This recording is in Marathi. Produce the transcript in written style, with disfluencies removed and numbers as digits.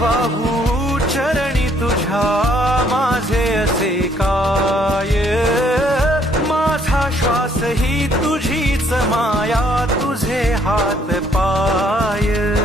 वाहू चरणी तुझ्या माझे असे काय, माझा श्वास ही तुझीच माया, तुझे हात पाय.